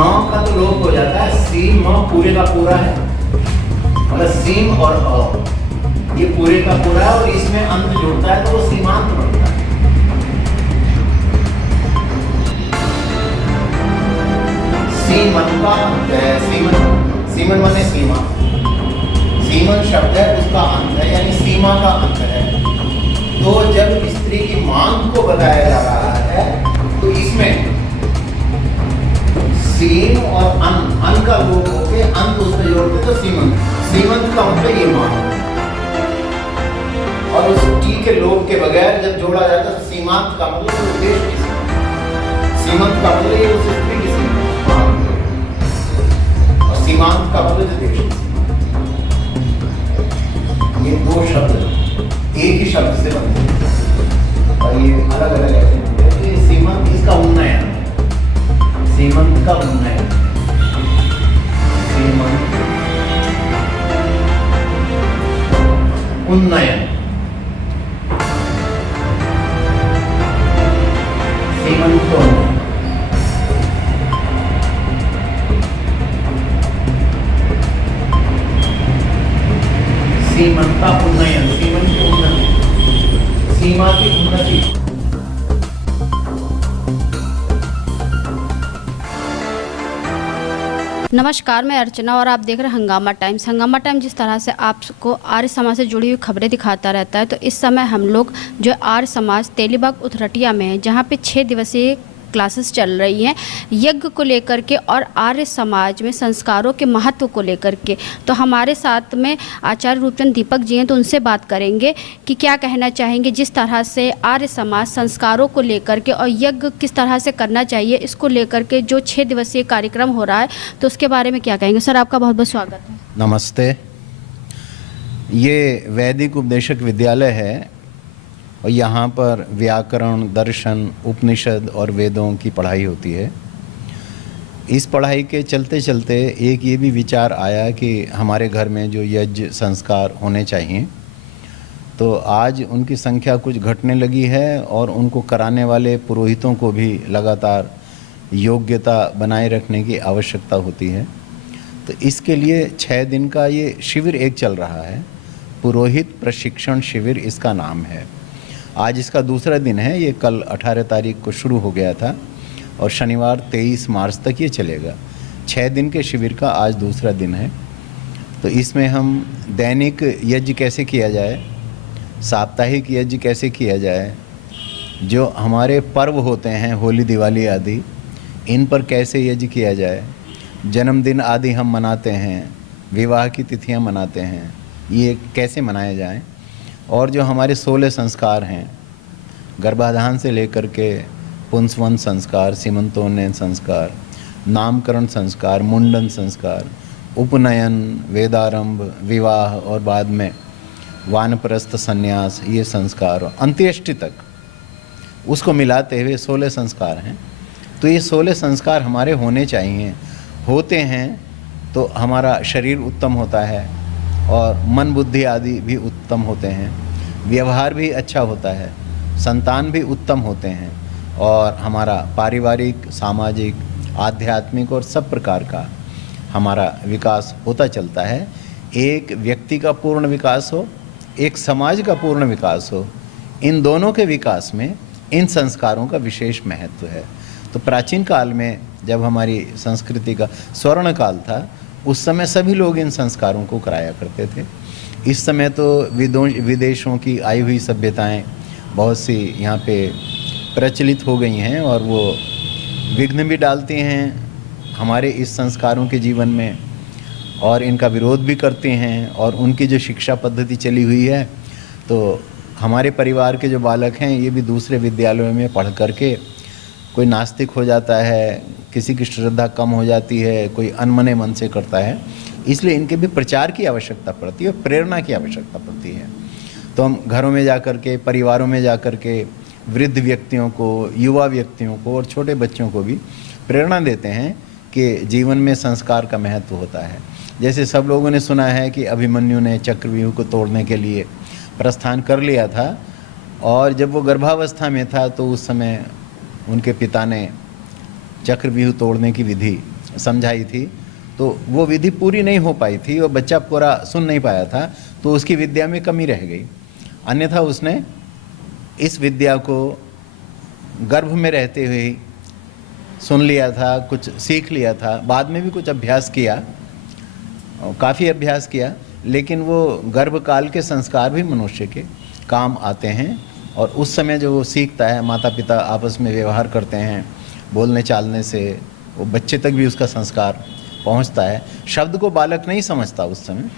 सीमाओं का तो लोप हो जाता है। सीम पूरे का पूरा है, मतलब सीम और अ, ये पूरे का पूरा है और इसमें अंत जुड़ता है तो वो सीमांत बनता है। सीमन का अंत है, सीमन माने सीमा, सीमन शब्द है उसका अंत है, यानी सीमा का अंत है। तो जब स्त्री की मांग को बताया जा रहा है तो इसमें सीम और अन का लोप होके अंत उसमें जोड़ते तो सीमंत का मतलब ये मांग, और उस टी के लोप के बगैर जब जोड़ा जाता तो सीमांत का मतलब उद्देश्य की सीमंत का मतलब ये उस स्त्री की मांग, और सीमांत का मतलब उद्देश्य। ये दो शब्द एक ही शब्द से बनते हैं और ये अलग अलग ऐसे बनते हैं। तो ये सीमंत इसका उन्नयन, सीमंत का उन्नयन, सीमंत उन्नयन, सीमंत का उन्नयन। सीमंत का उन्नयन, सीमंत की उन्नति, सीमा की उन्नति। नमस्कार, मैं अर्चना और आप देख रहे हैं हंगामा टाइम्स। हंगामा टाइम जिस तरह से आपको आर्य समाज से जुड़ी हुई खबरें दिखाता रहता है, तो इस समय हम लोग जो आर्य समाज तेलीबाग उथरटिया में हैं, जहां पे 6 दिवसीय क्लासेस चल रही हैं यज्ञ को लेकर के और आर्य समाज में संस्कारों के महत्व को लेकर के। तो हमारे साथ में आचार्य रूपचंद दीपक जी हैं, तो उनसे बात करेंगे कि क्या कहना चाहेंगे जिस तरह से आर्य समाज संस्कारों को लेकर के और यज्ञ किस तरह से करना चाहिए इसको लेकर के जो 6 दिवसीय कार्यक्रम हो रहा है, तो उसके बारे में क्या कहेंगे। सर, आपका बहुत बहुत स्वागत है। नमस्ते। ये वैदिक उपदेशक विद्यालय है और यहाँ पर व्याकरण, दर्शन, उपनिषद और वेदों की पढ़ाई होती है। इस पढ़ाई के चलते चलते एक ये भी विचार आया कि हमारे घर में जो यज्ञ संस्कार होने चाहिए, तो आज उनकी संख्या कुछ घटने लगी है और उनको कराने वाले पुरोहितों को भी लगातार योग्यता बनाए रखने की आवश्यकता होती है। तो इसके लिए 6 दिन का ये शिविर एक चल रहा है, पुरोहित प्रशिक्षण शिविर इसका नाम है। आज इसका दूसरा दिन है। ये कल 18 तारीख को शुरू हो गया था और शनिवार 23 मार्च तक ये चलेगा। 6 दिन के शिविर का आज दूसरा दिन है। तो इसमें हम दैनिक यज्ञ कैसे किया जाए, साप्ताहिक यज्ञ कैसे किया जाए, जो हमारे पर्व होते हैं होली, दिवाली आदि, इन पर कैसे यज्ञ किया जाए, जन्मदिन आदि हम मनाते हैं, विवाह की तिथियां मनाते हैं, ये कैसे मनाए जाएं, और जो हमारे 16 संस्कार हैं, गर्भाधान से लेकर के पुंसवन संस्कार, सीमंतोन्नयन संस्कार, नामकरण संस्कार, मुंडन संस्कार, उपनयन, वेदारंभ, विवाह और बाद में वानप्रस्थ संन्यास, ये संस्कार और अंत्येष्टि तक उसको मिलाते हुए 16 संस्कार हैं। तो ये 16 संस्कार हमारे होने चाहिए। होते हैं तो हमारा शरीर उत्तम होता है और मन बुद्धि आदि भी उत्तम होते हैं, व्यवहार भी अच्छा होता है, संतान भी उत्तम होते हैं और हमारा पारिवारिक, सामाजिक, आध्यात्मिक और सब प्रकार का हमारा विकास होता चलता है। एक व्यक्ति का पूर्ण विकास हो, एक समाज का पूर्ण विकास हो, इन दोनों के विकास में इन संस्कारों का विशेष महत्व है। तो प्राचीन काल में जब हमारी संस्कृति का स्वर्ण काल था, उस समय सभी लोग इन संस्कारों को कराया करते थे। इस समय तो विदेशों की आई हुई सभ्यताएं बहुत सी यहाँ पे प्रचलित हो गई हैं और वो विघ्न भी डालती हैं हमारे इस संस्कारों के जीवन में और इनका विरोध भी करते हैं। और उनकी जो शिक्षा पद्धति चली हुई है, तो हमारे परिवार के जो बालक हैं ये भी दूसरे विद्यालयों में पढ़ करके कोई नास्तिक हो जाता है, किसी की श्रद्धा कम हो जाती है, कोई अनमने मन से करता है। इसलिए इनके भी प्रचार की आवश्यकता पड़ती है, प्रेरणा की आवश्यकता पड़ती है। तो हम घरों में जा कर के, परिवारों में जा कर के वृद्ध व्यक्तियों को, युवा व्यक्तियों को और छोटे बच्चों को भी प्रेरणा देते हैं कि जीवन में संस्कार का महत्व होता है। जैसे सब लोगों ने सुना है कि अभिमन्यु ने चक्रव्यूह को तोड़ने के लिए प्रस्थान कर लिया था और जब वो गर्भावस्था में था तो उस समय उनके पिता ने चक्रव्यूह तोड़ने की विधि समझाई थी, तो वो विधि पूरी नहीं हो पाई थी, वो बच्चा पूरा सुन नहीं पाया था, तो उसकी विद्या में कमी रह गई। अन्यथा उसने इस विद्या को गर्भ में रहते हुए ही सुन लिया था, कुछ सीख लिया था, बाद में भी कुछ अभ्यास किया, काफ़ी अभ्यास किया, लेकिन वो गर्भकाल के संस्कार भी मनुष्य के काम आते हैं। और उस समय जो वो सीखता है, माता पिता आपस में व्यवहार करते हैं, बोलने चालने से वो बच्चे तक भी उसका संस्कार पहुंचता है। शब्द को बालक नहीं समझता उस समय,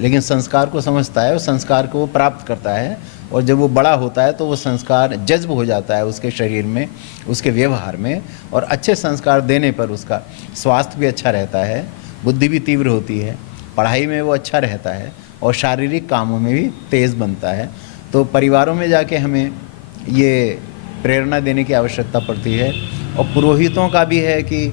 लेकिन संस्कार को समझता है और संस्कार को वो प्राप्त करता है। और जब वो बड़ा होता है तो वो संस्कार जज्ब हो जाता है उसके शरीर में, उसके व्यवहार में, और अच्छे संस्कार देने पर उसका स्वास्थ्य भी अच्छा रहता है, बुद्धि भी तीव्र होती है, पढ़ाई में वो अच्छा रहता है और शारीरिक कामों में भी तेज़ बनता है। तो परिवारों में जाके हमें ये प्रेरणा देने की आवश्यकता पड़ती है। और पुरोहितों का भी है कि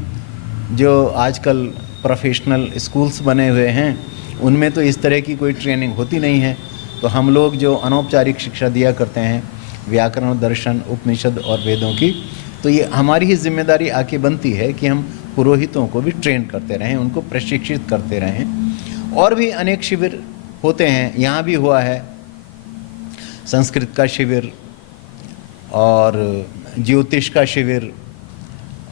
जो आजकल प्रोफेशनल स्कूल्स बने हुए हैं, उनमें तो इस तरह की कोई ट्रेनिंग होती नहीं है। तो हम लोग जो अनौपचारिक शिक्षा दिया करते हैं, व्याकरण, दर्शन, उपनिषद और वेदों की, तो ये हमारी ही जिम्मेदारी आके बनती है कि हम पुरोहितों को भी ट्रेन करते रहें, उनको प्रशिक्षित करते रहें। और भी अनेक शिविर होते हैं, यहाँ भी हुआ है संस्कृत का शिविर और ज्योतिष का शिविर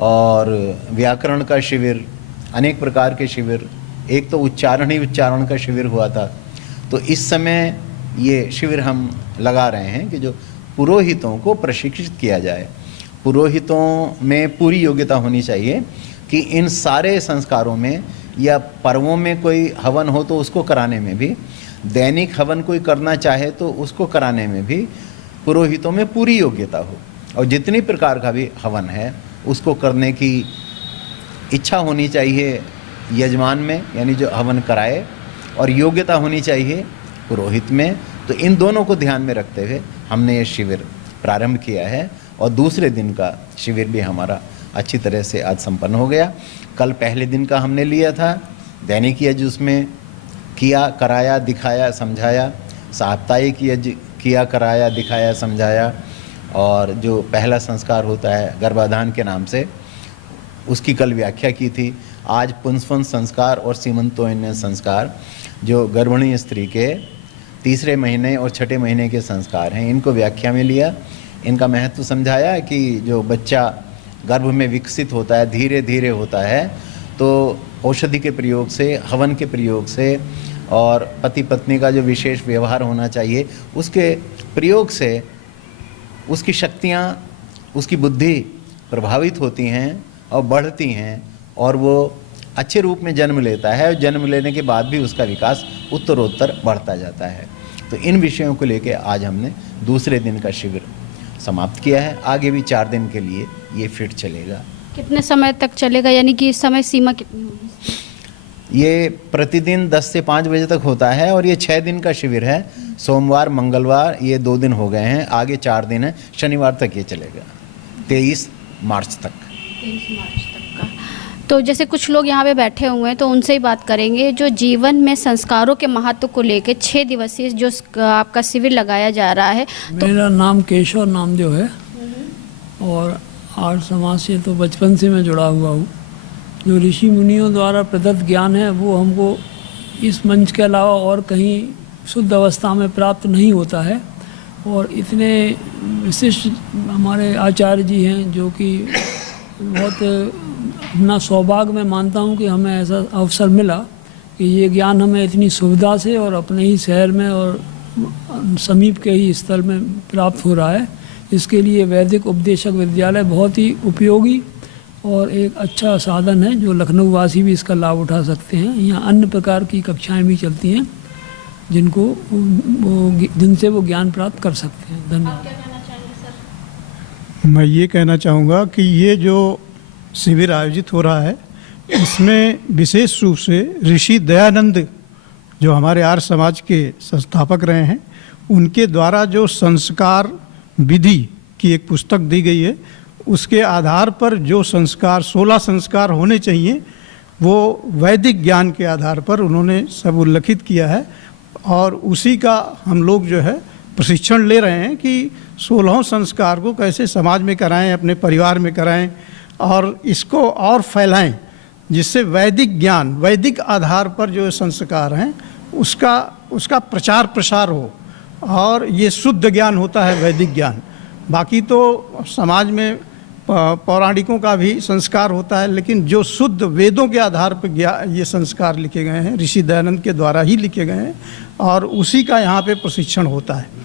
और व्याकरण का शिविर, अनेक प्रकार के शिविर। एक तो उच्चारण का शिविर हुआ था। तो इस समय ये शिविर हम लगा रहे हैं कि जो पुरोहितों को प्रशिक्षित किया जाए। पुरोहितों में पूरी योग्यता होनी चाहिए कि इन सारे संस्कारों में, या पर्वों में कोई हवन हो तो उसको कराने में भी, दैनिक हवन कोई करना चाहे तो उसको कराने में भी पुरोहितों में पूरी योग्यता हो। और जितनी प्रकार का भी हवन है उसको करने की इच्छा होनी चाहिए यजमान में, यानी जो हवन कराए, और योग्यता होनी चाहिए पुरोहित में। तो इन दोनों को ध्यान में रखते हुए हमने ये शिविर प्रारंभ किया है। और दूसरे दिन का शिविर भी हमारा अच्छी तरह से आज संपन्न हो गया। कल पहले दिन का हमने लिया था दैनिक यज्ञ, उसमें किया, कराया, दिखाया, समझाया। साप्ताहिक यज्ञ किया, कराया, दिखाया, समझाया। और जो पहला संस्कार होता है गर्भाधान के नाम से, उसकी कल व्याख्या की थी। आज पुंसवन संस्कार और सीमंतोन्नयन संस्कार, जो गर्भिणी स्त्री के तीसरे महीने और छठे महीने के संस्कार हैं, इनको व्याख्या में लिया, इनका महत्व समझाया कि जो बच्चा गर्भ में विकसित होता है, धीरे धीरे होता है, तो औषधि के प्रयोग से, हवन के प्रयोग से, और पति पत्नी का जो विशेष व्यवहार होना चाहिए उसके प्रयोग से उसकी शक्तियाँ, उसकी बुद्धि प्रभावित होती हैं और बढ़ती हैं, और वो अच्छे रूप में जन्म लेता है। और जन्म लेने के बाद भी उसका विकास उत्तरोत्तर बढ़ता जाता है। तो इन विषयों को लेकर आज हमने दूसरे दिन का शिविर समाप्त किया है। आगे भी 4 दिन के लिए ये फिर चलेगा। कितने समय तक चलेगा, यानी कि समय सीमा कितनी होगी? ये प्रतिदिन 10 से 5 बजे तक होता है और ये 6 दिन का शिविर है। सोमवार, मंगलवार, ये 2 दिन हो गए हैं, आगे 4 दिन है, शनिवार तक ये चलेगा, 23 मार्च तक। 23 मार्च तक का। तो जैसे कुछ लोग यहाँ पे बैठे हुए हैं तो उनसे ही बात करेंगे, जो जीवन में संस्कारों के महत्व को लेकर 6 दिवसीय जो आपका शिविर लगाया जा रहा है। मेरा नाम केशव नामदेव है और आर्य समाज से तो बचपन से मैं जुड़ा हुआ हूँ। जो ऋषि मुनियों द्वारा प्रदत्त ज्ञान है वो हमको इस मंच के अलावा और कहीं शुद्ध अवस्था में प्राप्त नहीं होता है। और इतने विशिष्ट हमारे आचार्य जी हैं जो कि बहुत अपना सौभाग्य मैं मानता हूँ कि हमें ऐसा अवसर मिला कि ये ज्ञान हमें इतनी सुविधा से और अपने ही शहर में और समीप के ही स्थल में प्राप्त हो रहा है। इसके लिए वैदिक उपदेशक विद्यालय बहुत ही उपयोगी और एक अच्छा साधन है, जो लखनऊ वासी भी इसका लाभ उठा सकते हैं। यहाँ अन्य प्रकार की कक्षाएं भी चलती हैं जिनसे वो ज्ञान प्राप्त कर सकते हैं। धन्यवाद। मैं ये कहना चाहूँगा कि ये जो शिविर आयोजित हो रहा है, इसमें विशेष रूप से ऋषि दयानंद, जो हमारे आर्य समाज के संस्थापक रहे हैं, उनके द्वारा जो संस्कार विधि की एक पुस्तक दी गई है, उसके आधार पर जो संस्कार 16 संस्कार होने चाहिए वो वैदिक ज्ञान के आधार पर उन्होंने सब उल्लिखित किया है। और उसी का हम लोग जो है प्रशिक्षण ले रहे हैं कि 16 संस्कार को कैसे समाज में कराएं, अपने परिवार में कराएं और इसको और फैलाएं, जिससे वैदिक ज्ञान, वैदिक आधार पर जो संस्कार हैं उसका प्रचार प्रसार हो, और ये शुद्ध ज्ञान होता है वैदिक ज्ञान। बाकी तो समाज में पौराणिकों का भी संस्कार होता है, लेकिन जो शुद्ध वेदों के आधार पर ये संस्कार लिखे गए हैं, ऋषि दयानंद के द्वारा ही लिखे गए हैं, और उसी का यहाँ पे प्रशिक्षण होता है।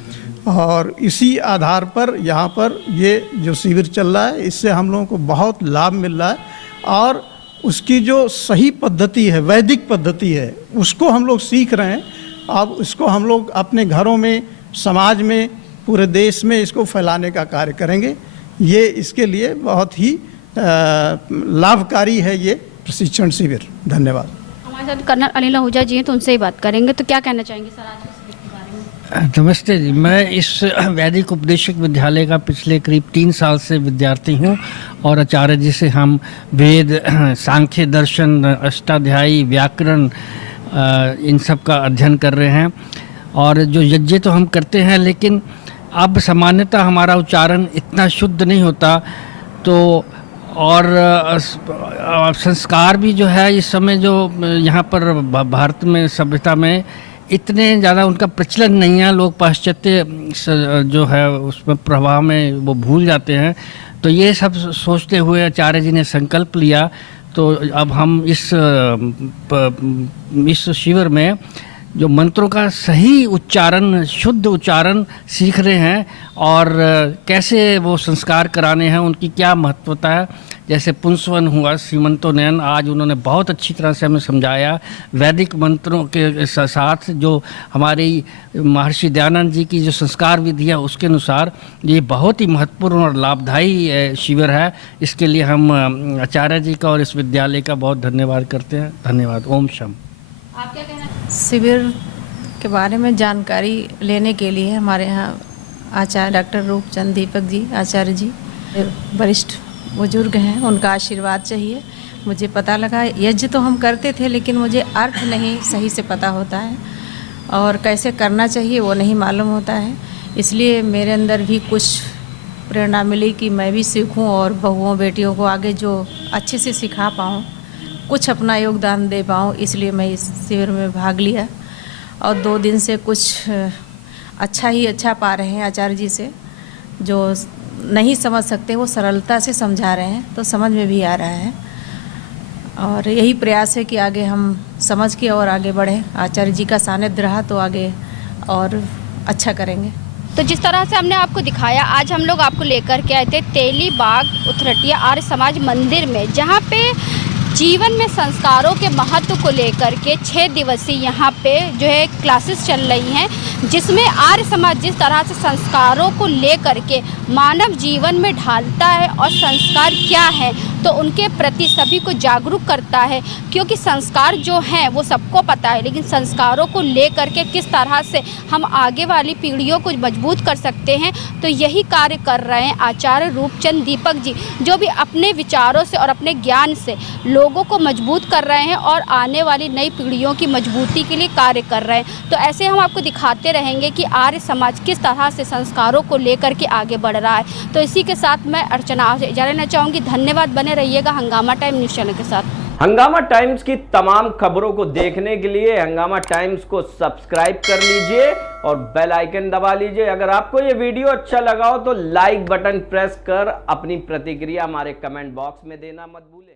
और इसी आधार पर यहाँ पर ये जो शिविर चल रहा है, इससे हम लोगों को बहुत लाभ मिल रहा है, और उसकी जो सही पद्धति है, वैदिक पद्धति है, उसको हम लोग सीख रहे हैं। अब इसको हम लोग अपने घरों में, समाज में, पूरे देश में इसको फैलाने का कार्य करेंगे। ये इसके लिए बहुत ही लाभकारी है ये प्रशिक्षण शिविर। धन्यवाद। हमारे साथ कर्नल अनिल आहूजा जी हैं, तो उनसे ही बात करेंगे। तो क्या कहना चाहेंगे सर आज के शिविर के बारे में? नमस्ते जी, मैं इस वैदिक उपदेशक विद्यालय का पिछले करीब 3 साल से विद्यार्थी हूँ, और आचार्य जी से हम वेद, सांख्य, दर्शन, अष्टाध्यायी, व्याकरण, इन सब का अध्ययन कर रहे हैं। और जो यज्ञ तो हम करते हैं, लेकिन अब सामान्यतः हमारा उच्चारण इतना शुद्ध नहीं होता, तो और संस्कार भी जो है इस समय जो यहाँ पर भारत में सभ्यता में इतने ज़्यादा उनका प्रचलन नहीं है। लोग पाश्चात्य जो है उसमें प्रभाव में वो भूल जाते हैं। तो ये सब सोचते हुए आचार्य जी ने संकल्प लिया। तो अब हम इस शिविर में जो मंत्रों का सही उच्चारण, शुद्ध उच्चारण सीख रहे हैं, और कैसे वो संस्कार कराने हैं, उनकी क्या महत्वता है। जैसे पुंसवन हुआ, सीमंतोनयन, आज उन्होंने बहुत अच्छी तरह से हमें समझाया। वैदिक मंत्रों के साथ जो हमारी महर्षि दयानंद जी की जो संस्कार विधि है उसके अनुसार ये बहुत ही महत्वपूर्ण और लाभदायी शिविर है। इसके लिए हम आचार्य जी का और इस विद्यालय का बहुत धन्यवाद करते हैं। धन्यवाद। ओम शम। आप क्या कहना? शिविर के बारे में जानकारी लेने के लिए हमारे यहाँ आचार्य डॉक्टर रूपचंद दीपक जी, आचार्य जी वरिष्ठ बुजुर्ग हैं, उनका आशीर्वाद चाहिए। मुझे पता लगा, यज्ञ तो हम करते थे, लेकिन मुझे अर्थ नहीं सही से पता होता है, और कैसे करना चाहिए वो नहीं मालूम होता है। इसलिए मेरे अंदर भी कुछ प्रेरणा मिली कि मैं भी सीखूं, और बहुओं बेटियों को आगे जो अच्छे से सिखा पाऊँ, कुछ अपना योगदान दे पाऊँ। इसलिए मैं इस शिविर में भाग लिया, और 2 दिन से कुछ अच्छा पा रहे हैं। आचार्य जी से जो नहीं समझ सकते वो सरलता से समझा रहे हैं, तो समझ में भी आ रहा है। और यही प्रयास है कि आगे हम समझ के और आगे बढ़ें। आचार्य जी का सानिध्य रहा तो आगे और अच्छा करेंगे। तो जिस तरह से हमने आपको दिखाया, आज हम लोग आपको लेकर के आए थे तेलीबाग उथरटिया आर्य समाज मंदिर में, जहाँ पे जीवन में संस्कारों के महत्व को लेकर के 6 दिवसीय यहाँ पे जो है क्लासेस चल रही हैं, जिसमें आर्य समाज जिस तरह से संस्कारों को लेकर के मानव जीवन में ढालता है और संस्कार क्या है तो उनके प्रति सभी को जागरूक करता है। क्योंकि संस्कार जो हैं वो सबको पता है, लेकिन संस्कारों को लेकर के किस तरह से हम आगे वाली पीढ़ियों को मजबूत कर सकते हैं, तो यही कार्य कर रहे हैं आचार्य रूपचंद दीपक जी, जो भी अपने विचारों से और अपने ज्ञान से लोगों को मजबूत कर रहे हैं और आने वाली नई पीढ़ियों की मजबूती के लिए कार्य कर रहे हैं। तो ऐसे हम आपको दिखाते रहेंगे कि आर्य समाज किस तरह से संस्कारों को लेकर के आगे बढ़ रहा है। तो इसी के साथ मैं अर्चना से इजाज़त लेना चाहूँगी। धन्यवाद। बने रहिएगा हंगामा टाइम न्यूज़ चैनल के साथ। हंगामा टाइम्स की तमाम खबरों को देखने के लिए हंगामा टाइम्स को सब्सक्राइब कर लीजिए और बेल आइकन दबा लीजिए। अगर आपको ये वीडियो अच्छा लगा हो तो लाइक बटन प्रेस कर अपनी प्रतिक्रिया हमारे कमेंट बॉक्स में देना मत भूलें।